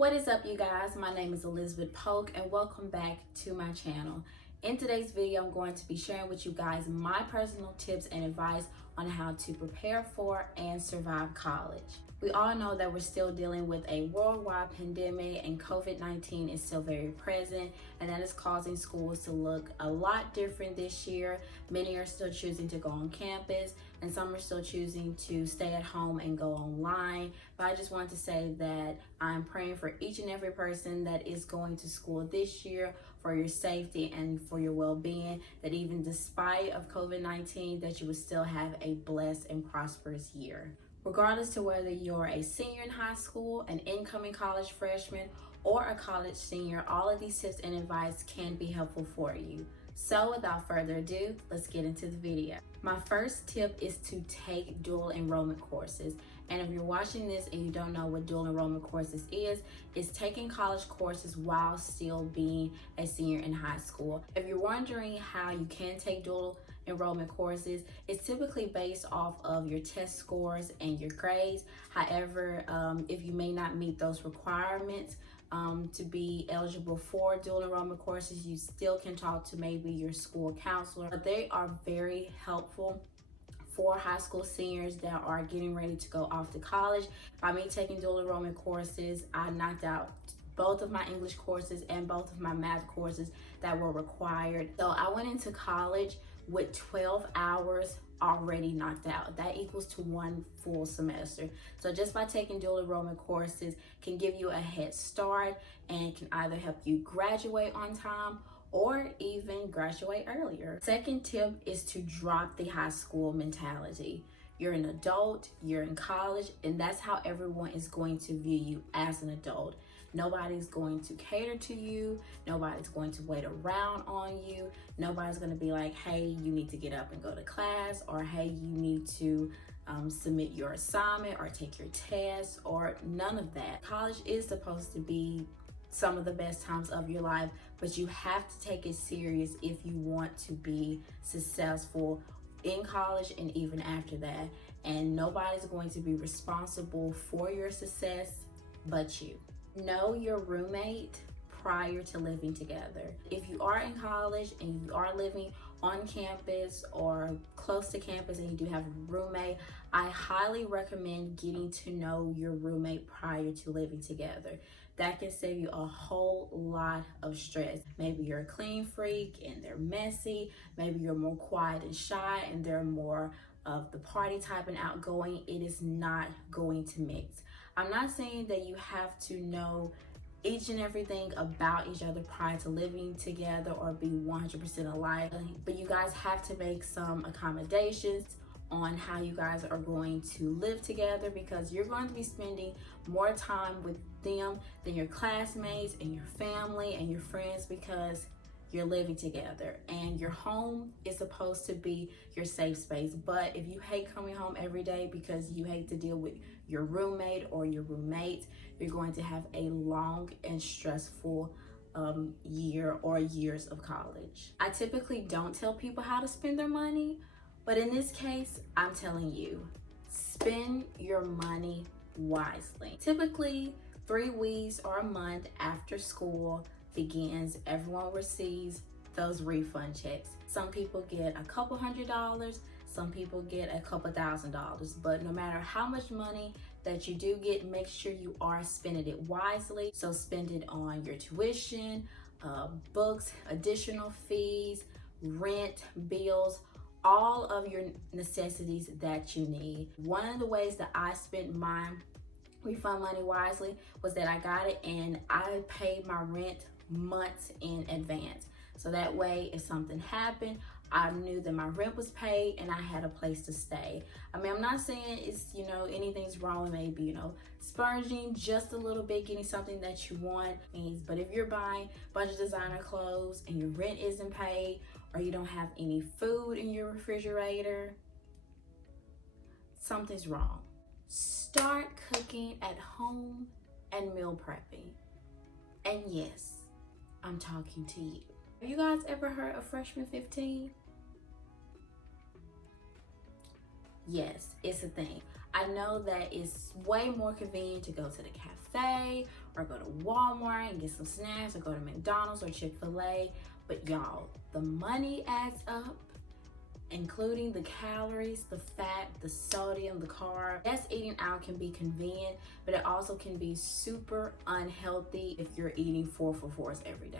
What is up, you guys? My name is Elizabeth Polk and welcome back to my channel. In today's video, I'm going to be sharing with you guys my personal tips and advice on how to prepare for and survive college. We all know that we're still dealing with a worldwide pandemic and COVID-19 is still very present, and that is causing schools to look a lot different this year. Many are still choosing to go on campus and some are still choosing to stay at home and go online. But I just want to say that I'm praying for each and every person that is going to school this year for your safety and for your well-being, that even despite of COVID-19 that you will still have a blessed and prosperous year. Regardless to whether you're a senior in high school, an incoming college freshman, or a college senior, all of these tips and advice can be helpful for you. So without further ado, let's get into the video. My first tip is to take dual enrollment courses. And if you're watching this and you don't know what dual enrollment courses is, it's taking college courses while still being a senior in high school. If you're wondering how you can take dual enrollment courses, it's typically based off of your test scores and your grades. However, if you may not meet those requirements to be eligible for dual enrollment courses, you still can talk to maybe your school counselor. But they are very helpful for high school seniors that are getting ready to go off to college. By me taking dual enrollment courses, I knocked out both of my English courses and both of my math courses that were required. So I went into college with 12 hours already knocked out. That equals to one full semester. So just by taking dual enrollment courses can give you a head start and can either help you graduate on time or even graduate earlier. Second tip is to drop the high school mentality. You're an adult, you're in college, and that's how everyone is going to view you as an adult. Nobody's going to cater to you. Nobody's going to wait around on you. Nobody's going to be like, hey, you need to get up and go to class, or hey, you need to submit your assignment or take your test, or none of that. College is supposed to be some of the best times of your life, but you have to take it serious if you want to be successful in college and even after that. And nobody's going to be responsible for your success but you. Know your roommate prior to living together. If you are in college and you are living on campus or close to campus and you do have a roommate, I highly recommend getting to know your roommate prior to living together. That can save you a whole lot of stress. Maybe you're a clean freak and they're messy. Maybe you're more quiet and shy and they're more of the party type and outgoing. It is not going to mix. I'm not saying that you have to know each and everything about each other prior to living together or be 100% alike, but you guys have to make some accommodations on how you guys are going to live together, because you're going to be spending more time with them than your classmates and your family and your friends, because you're living together and your home is supposed to be your safe space. But if you hate coming home every day because you hate to deal with your roommate or your roommates, you're going to have a long and stressful year or years of college. I typically don't tell people how to spend their money, but in this case, I'm telling you, spend your money wisely. Typically, 3 weeks or a month after school begins, everyone receives those refund checks. Some people get a couple $100, some people get a couple $1,000, but no matter how much money that you do get, make sure you are spending it wisely. So spend it on your tuition, books, additional fees, rent, bills, all of your necessities that you need. One of the ways that I spent my refund money wisely was that I got it and I paid my rent months in advance. So that way, if something happened, I knew that my rent was paid and I had a place to stay. I mean, I'm not saying it's, anything's wrong with maybe, splurging just a little bit, getting something that you want. But if you're buying a bunch of designer clothes and your rent isn't paid, or you don't have any food in your refrigerator, something's wrong. Start cooking at home and meal prepping. And yes, I'm talking to you. Have you guys ever heard of Freshman 15? Yes, it's a thing. I know that it's way more convenient to go to the cafe or go to Walmart and get some snacks, or go to McDonald's or Chick-fil-A. But y'all, the money adds up, including the calories, the fat, the sodium, the carb. Yes, eating out can be convenient, but it also can be super unhealthy if you're eating 4 for 4s every day.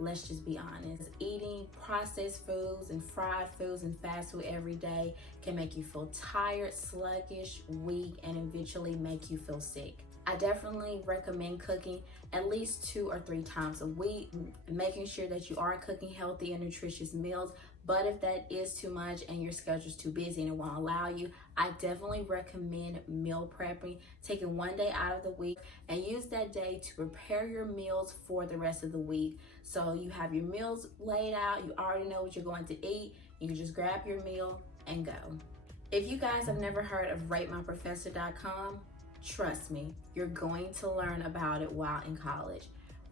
Let's just be honest. Eating processed foods and fried foods and fast food every day can make you feel tired, sluggish, weak, and eventually make you feel sick. I definitely recommend cooking at least 2 or 3 times a week, making sure that you are cooking healthy and nutritious meals. But if that is too much and your schedule's too busy and it won't allow you, I definitely recommend meal prepping, taking one day out of the week and use that day to prepare your meals for the rest of the week. So you have your meals laid out, you already know what you're going to eat, you just grab your meal and go. If you guys have never heard of RateMyProfessor.com, trust me, you're going to learn about it while in college.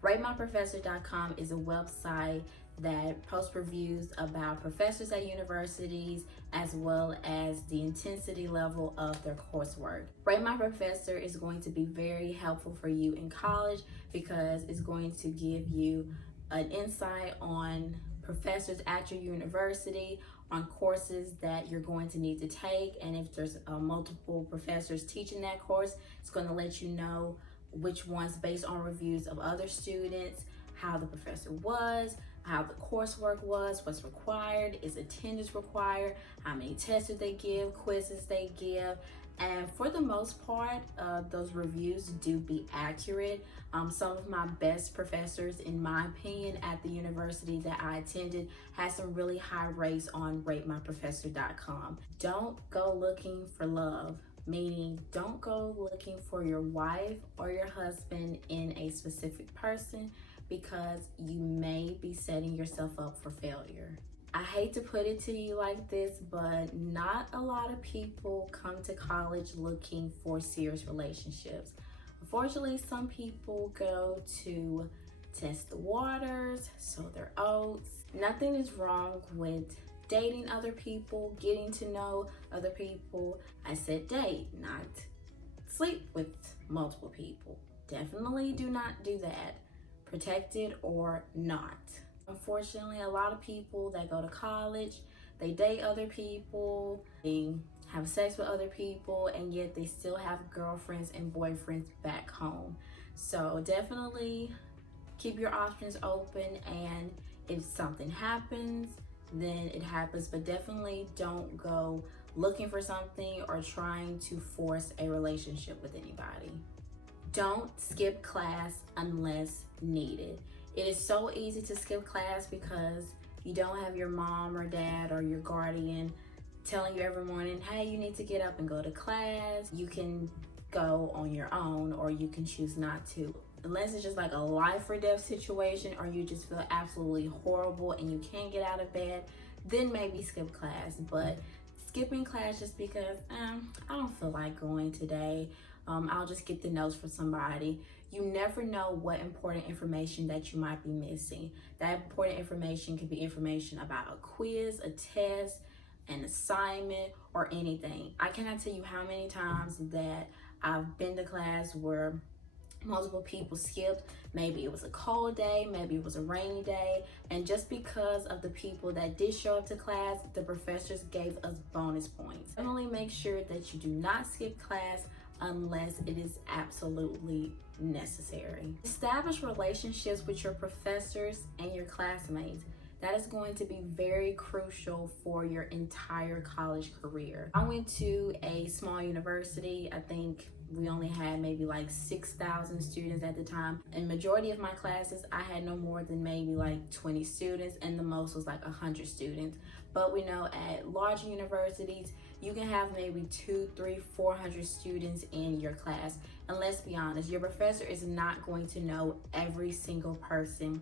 RateMyProfessor.com is a website that posts reviews about professors at universities as well as the intensity level of their coursework. Rate My Professor is going to be very helpful for you in college because it's going to give you an insight on professors at your university, on courses that you're going to need to take, and if there's multiple professors teaching that course, it's going to let you know which ones, based on reviews of other students, how the professor was, how the coursework was, what's required, is attendance required, how many tests do they give, quizzes they give. And for the most part, those reviews do be accurate. Some of my best professors, in my opinion, at the university that I attended had some really high rates on RateMyProfessor.com. Don't go looking for love, meaning don't go looking for your wife or your husband in a specific person, because you may be setting yourself up for failure. I hate to put it to you like this, but not a lot of people come to college looking for serious relationships. Unfortunately, some people go to test the waters, sow their oats. Nothing is wrong with dating other people, getting to know other people. I said date, not sleep with multiple people. Definitely do not do that, protected or not. Unfortunately, a lot of people that go to college, they date other people, they have sex with other people, and yet they still have girlfriends and boyfriends back home. So definitely keep your options open, and if something happens, then it happens, but definitely don't go looking for something or trying to force a relationship with anybody. Don't skip class unless needed. It is so easy to skip class because you don't have your mom or dad or your guardian telling you every morning, hey, you need to get up and go to class. You can go on your own, or you can choose not to. Unless it's just like a life or death situation, or you just feel absolutely horrible and you can't get out of bed, then maybe skip class. But skipping class just because I don't feel like going today, I'll just get the notes for somebody. You never know what important information that you might be missing. That important information could be information about a quiz, a test, an assignment, or anything. I cannot tell you how many times that I've been to class where multiple people skipped. Maybe it was a cold day, maybe it was a rainy day, and just because of the people that did show up to class, the professors gave us bonus points. Definitely make sure that you do not skip class unless it is absolutely necessary. Establish relationships with your professors and your classmates. That is going to be very crucial for your entire college career. I went to a small university. I think we only had maybe like 6,000 students at the time. In majority of my classes, I had no more than maybe like 20 students, and the most was like 100 students. But we know at larger universities, you can have maybe 200, 300, 400 students in your class. And let's be honest, your professor is not going to know every single person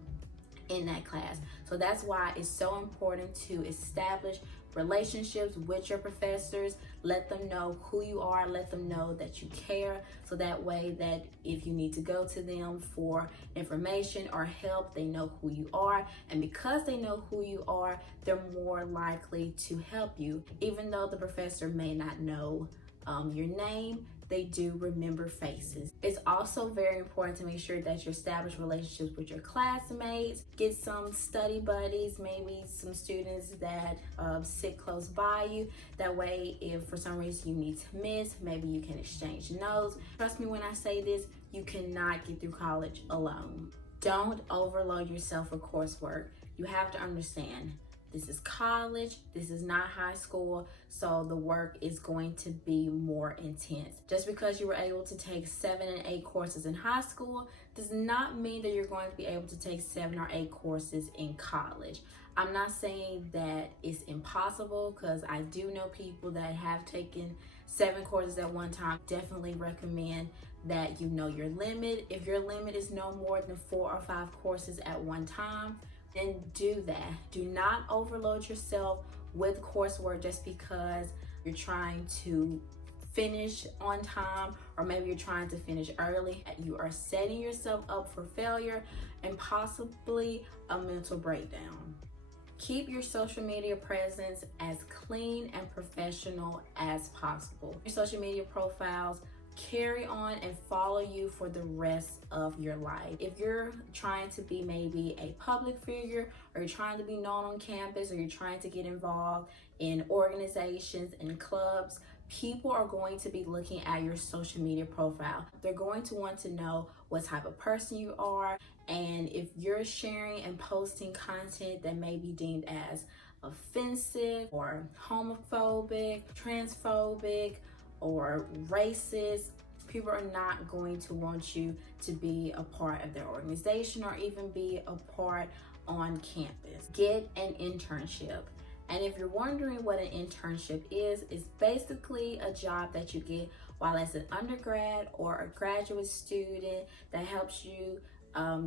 in that class. So that's why it's so important to establish relationships with your professors. Let them know who you are, let them know that you care, so that way that if you need to go to them for information or help, they know who you are. And because they know who you are, they're more likely to help you. Even though the professor may not know your name, they do remember faces. It's also very important to make sure that you establish relationships with your classmates, get some study buddies, maybe some students that sit close by you. That way, if for some reason you need to miss, maybe you can exchange notes. Trust me when I say this, you cannot get through college alone. Don't overload yourself with coursework. You have to understand, this is college, this is not high school, so the work is going to be more intense. Just because you were able to take 7 and 8 courses in high school does not mean that you're going to be able to take 7 or 8 courses in college. I'm not saying that it's impossible, because I do know people that have taken 7 courses at one time. Definitely recommend that you know your limit. If your limit is no more than 4 or 5 courses at one time, then do that. Do not overload yourself with coursework just because you're trying to finish on time, or maybe you're trying to finish early. You are setting yourself up for failure and possibly a mental breakdown. Keep your social media presence as clean and professional as possible. Your social media profiles carry on and follow you for the rest of your life. If you're trying to be maybe a public figure, or you're trying to be known on campus, or you're trying to get involved in organizations and clubs, people are going to be looking at your social media profile. They're going to want to know what type of person you are, and if you're sharing and posting content that may be deemed as offensive or homophobic, transphobic, or racist, people are not going to want you to be a part of their organization or even be a part on campus. Get an internship. And if you're wondering what an internship is, it's basically a job that you get while as an undergrad or a graduate student that helps you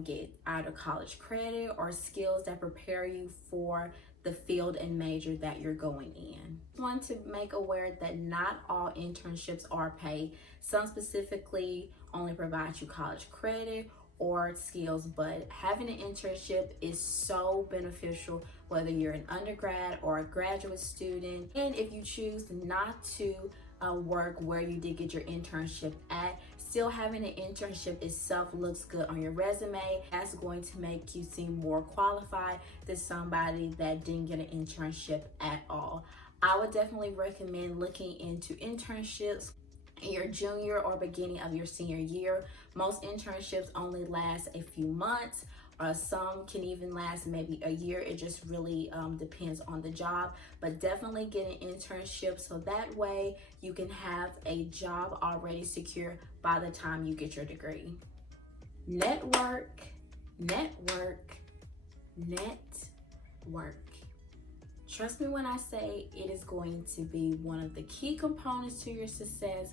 get either college credit or skills that prepare you for the field and major that you're going in. I want to make aware that not all internships are paid. Some specifically only provide you college credit or skills, but having an internship is so beneficial whether you're an undergrad or a graduate student. And if you choose not to work where you did get your internship at, still having an internship itself looks good on your resume. That's going to make you seem more qualified than somebody that didn't get an internship at all. I would definitely recommend looking into internships in your junior or beginning of your senior year. Most internships only last a few months. Some can even last maybe a year. It just really depends on the job, but definitely get an internship so that way you can have a job already secure by the time you get your degree. Network, network, network. Trust me when I say it is going to be one of the key components to your success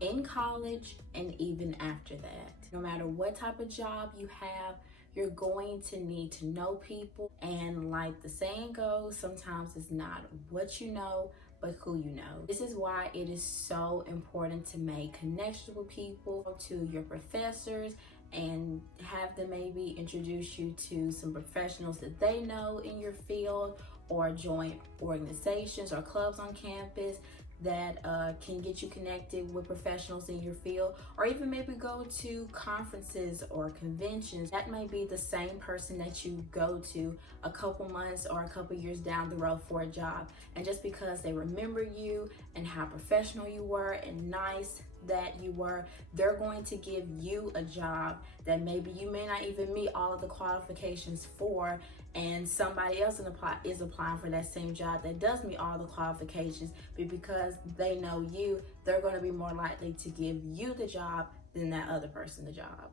in college and even after that. No matter what type of job you have, you're going to need to know people. And like the saying goes, sometimes it's not what you know, but who you know. This is why it is so important to make connections with people, to your professors, and have them maybe introduce you to some professionals that they know in your field, or join organizations or clubs on campus that can get you connected with professionals in your field, or even maybe go to conferences or conventions. That may be the same person that you go to a couple months or a couple years down the road for a job, and just because they remember you and how professional you were and nice that you were, they're going to give you a job that maybe you may not even meet all of the qualifications for, and somebody else is applying for that same job that does meet all the qualifications, but because they know you, they're going to be more likely to give you the job than that other person the job.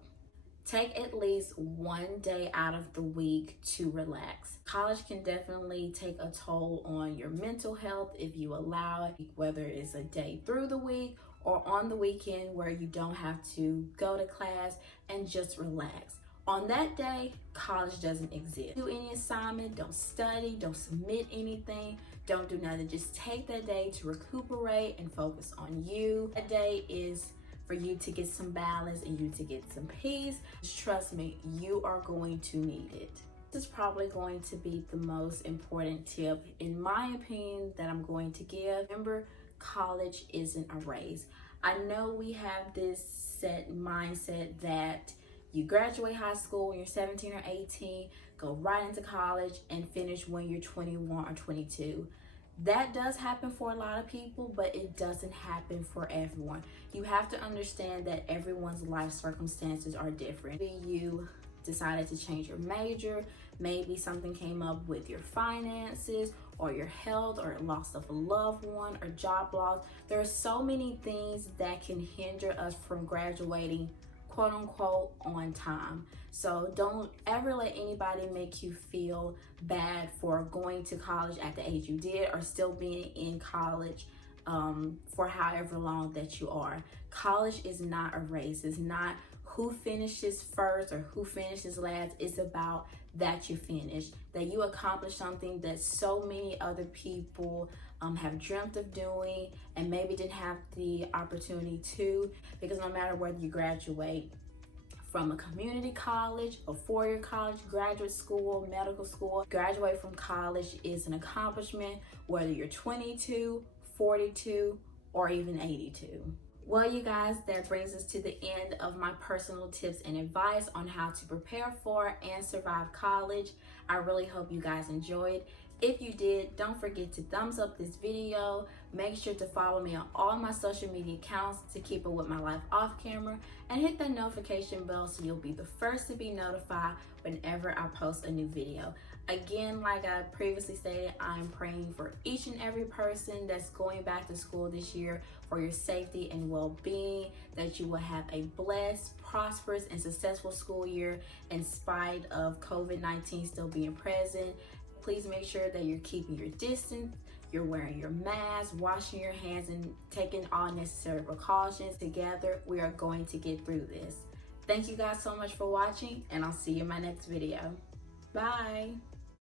Take at least one day out of the week to relax. College can definitely take a toll on your mental health if you allow it, whether it's a day through the week or on the weekend where you don't have to go to class and just relax. On that day, college doesn't exist. Do any assignment, don't study, don't submit anything, don't do nothing. Just take that day to recuperate and focus on you. That day is for you to get some balance and you to get some peace. Just trust me, you are going to need it. This is probably going to be the most important tip, in my opinion, that I'm going to give. Remember, college isn't a race. I know we have this set mindset that you graduate high school when you're 17 or 18, go right into college and finish when you're 21 or 22. That does happen for a lot of people, but it doesn't happen for everyone. You have to understand that everyone's life circumstances are different. Maybe you decided to change your major, maybe something came up with your finances or your health or loss of a loved one or job loss. There are so many things that can hinder us from graduating, quote unquote, on time. So don't ever let anybody make you feel bad for going to college at the age you did or still being in college for however long that you are. College is not a race. It's not who finishes first or who finishes last. It's about that you finished, that you accomplished something that so many other people have dreamt of doing and maybe didn't have the opportunity to, because no matter whether you graduate from a community college, a four-year college, graduate school, medical school, graduate from college is an accomplishment, whether you're 22, 42, or even 82. Well, you guys, that brings us to the end of my personal tips and advice on how to prepare for and survive college. I really hope you guys enjoyed. If you did, don't forget to thumbs up this video. Make sure to follow me on all my social media accounts to keep up with my life off camera, and hit that notification bell so you'll be the first to be notified whenever I post a new video. Again, like I previously stated, I'm praying for each and every person that's going back to school this year for your safety and well-being, that you will have a blessed, prosperous, and successful school year in spite of COVID-19 still being present. Please make sure that you're keeping your distance, you're wearing your mask, washing your hands, and taking all necessary precautions. Together, we are going to get through this. Thank you guys so much for watching, and I'll see you in my next video. Bye.